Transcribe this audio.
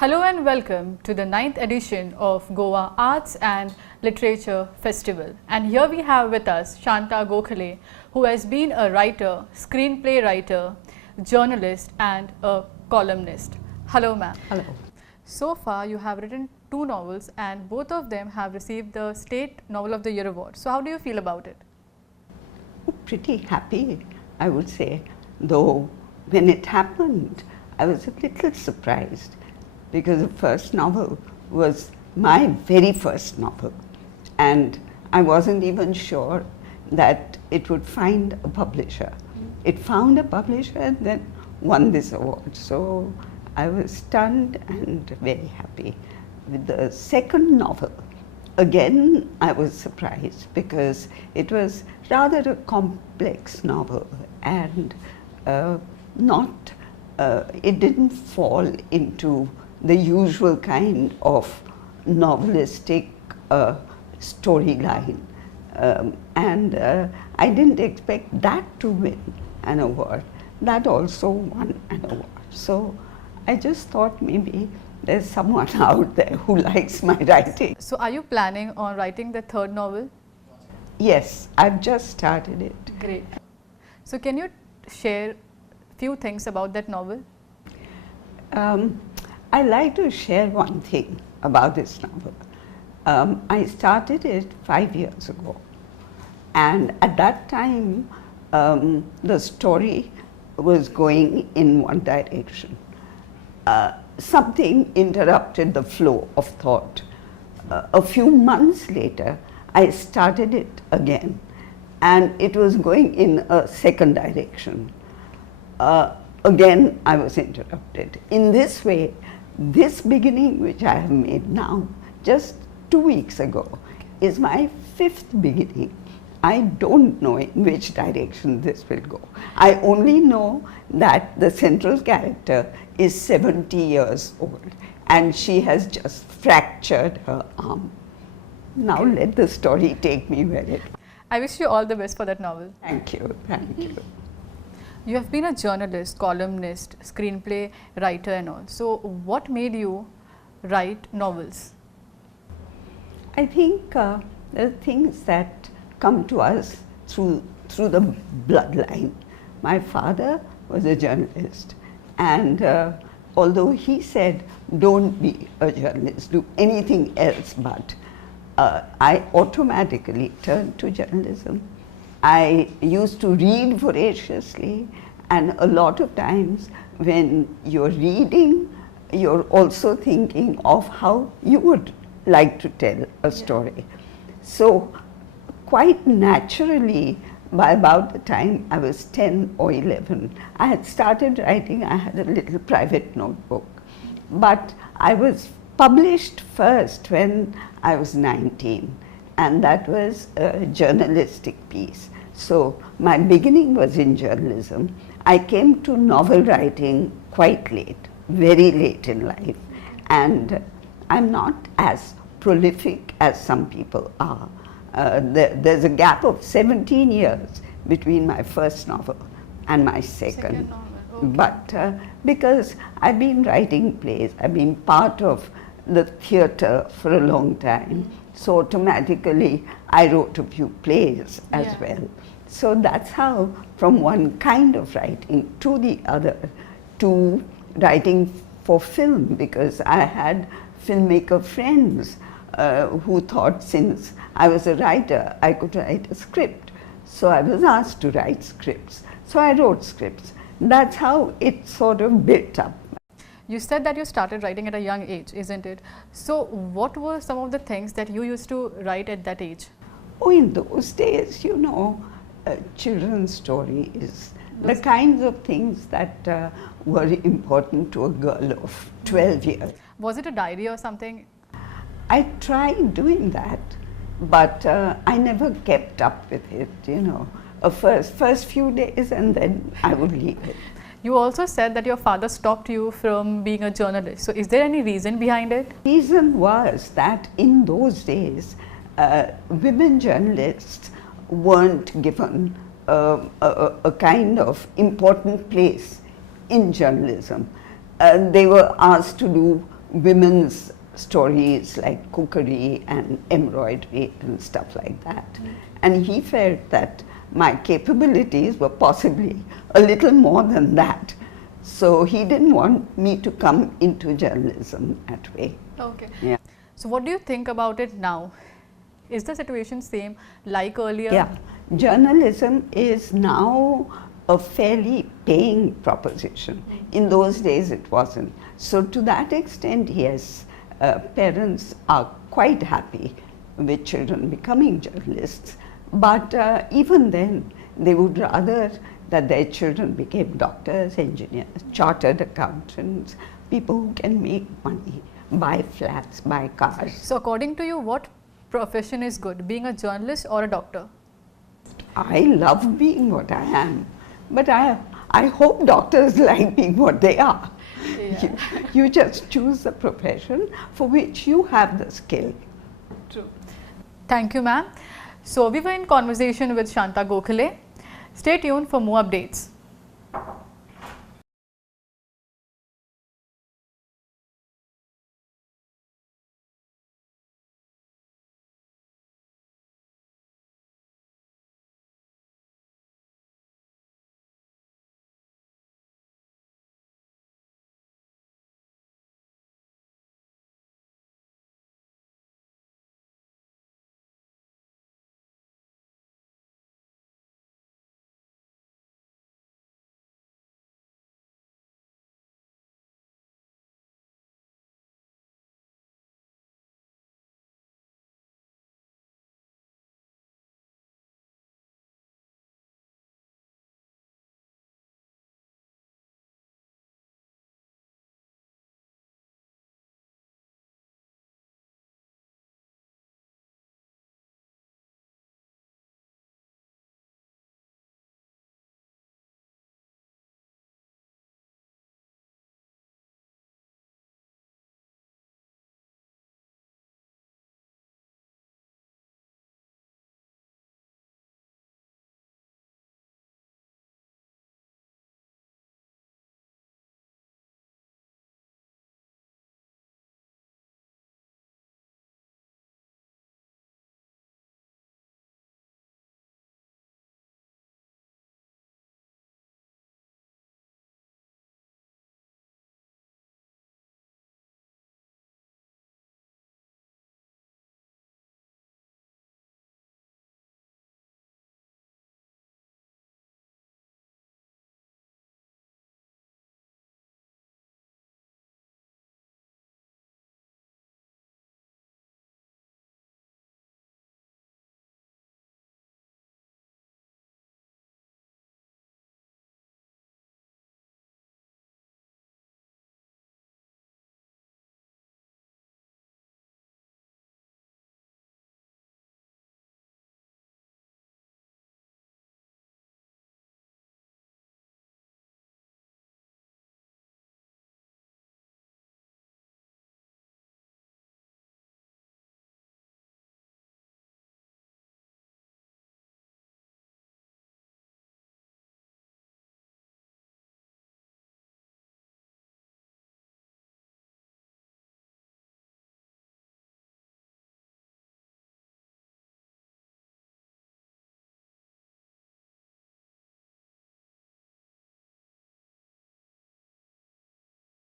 Hello and welcome to the 9th edition of Goa Arts and Literature Festival. And here we have with us Shanta Gokhale, who has been a writer, screenplay writer, journalist and a columnist. Hello ma'am. Hello. So far you have written 2 novels and both of them have received the State Novel of the Year award. So how do you feel about it? Pretty happy, I would say, though when it happened, I was a little surprised because the first novel was my very first novel and I wasn't even sure that it would find a publisher. It found a publisher and then won this award. So I was stunned and very happy. With the second novel, again I was surprised because it was rather a complex novel and it didn't fall into the usual kind of novelistic storyline. I didn't expect that to win an award. That also won an award. So I just thought maybe there's someone out there who likes my writing. So are you planning on writing the third novel? Yes, I've just started it. Great. So can you share few things about that novel? I like to share one thing about this novel. I started it 5 years ago, and at that time the story was going in one direction. Something interrupted the flow of thought. A few months later, I started it again, and it was going in a second direction. Again, I was interrupted. In this way, this beginning, which I have made now, just 2 weeks ago, is my 5th beginning. I don't know in which direction this will go. I only know that the central character is 70 years old and she has just fractured her arm. Now let the story take me where it. I wish you all the best for that novel. Thank you, thank you. You have been a journalist, columnist, screenplay writer and all. So what made you write novels? I think there are things that come to us through the bloodline. My father was a journalist, and although he said don't be a journalist, do anything else but, I automatically turned to journalism. I used to read voraciously, and a lot of times when you're reading, you're also thinking of how you would like to tell a story. So quite naturally, by about the time I was 10 or 11, I had started writing. I had a little private notebook. But I was published first when I was 19, and that was a journalistic piece. So my beginning was in journalism. I came to novel writing quite late, very late in life, and I'm not as prolific as some people are. There's a gap of 17 years between my first novel and my second novel. Okay. But because I've been writing plays, I've been part of the theatre for a long time, so automatically I wrote a few plays as well. So that's how, from one kind of writing to the other, to writing for film, because I had filmmaker friends who thought since I was a writer, I could write a script. So I was asked to write scripts. So I wrote scripts. That's how it sort of built up. You said that you started writing at a young age, isn't it? So what were some of the things that you used to write at that age? Oh, in those days, you know, children's stories, the kinds of things that were important to a girl of 12 years. Was it a diary or something? I tried doing that, but I never kept up with it, you know. First few days and then I would leave it. You also said that your father stopped you from being a journalist. So is there any reason behind it? The reason was that in those days, women journalists weren't given a kind of important place in journalism. They were asked to do women's stories like cookery and embroidery and stuff like that. And he felt that my capabilities were possibly a little more than that. So he didn't want me to come into journalism that way. Okay. Yeah. So what do you think about it now? Is the situation same like earlier? Yeah. Journalism is now a fairly paying proposition. In those days it wasn't. So to that extent, yes, parents are quite happy with children becoming journalists. But even then, they would rather that their children became doctors, engineers, chartered accountants, people who can make money, buy flats, buy cars. So according to you, what profession is good, being a journalist or a doctor? I love being what I am, but I hope doctors like being what they are. Yeah. You just choose the profession for which you have the skill. True. Thank you, ma'am. So we were in conversation with Shanta Gokhale. Stay tuned for more updates.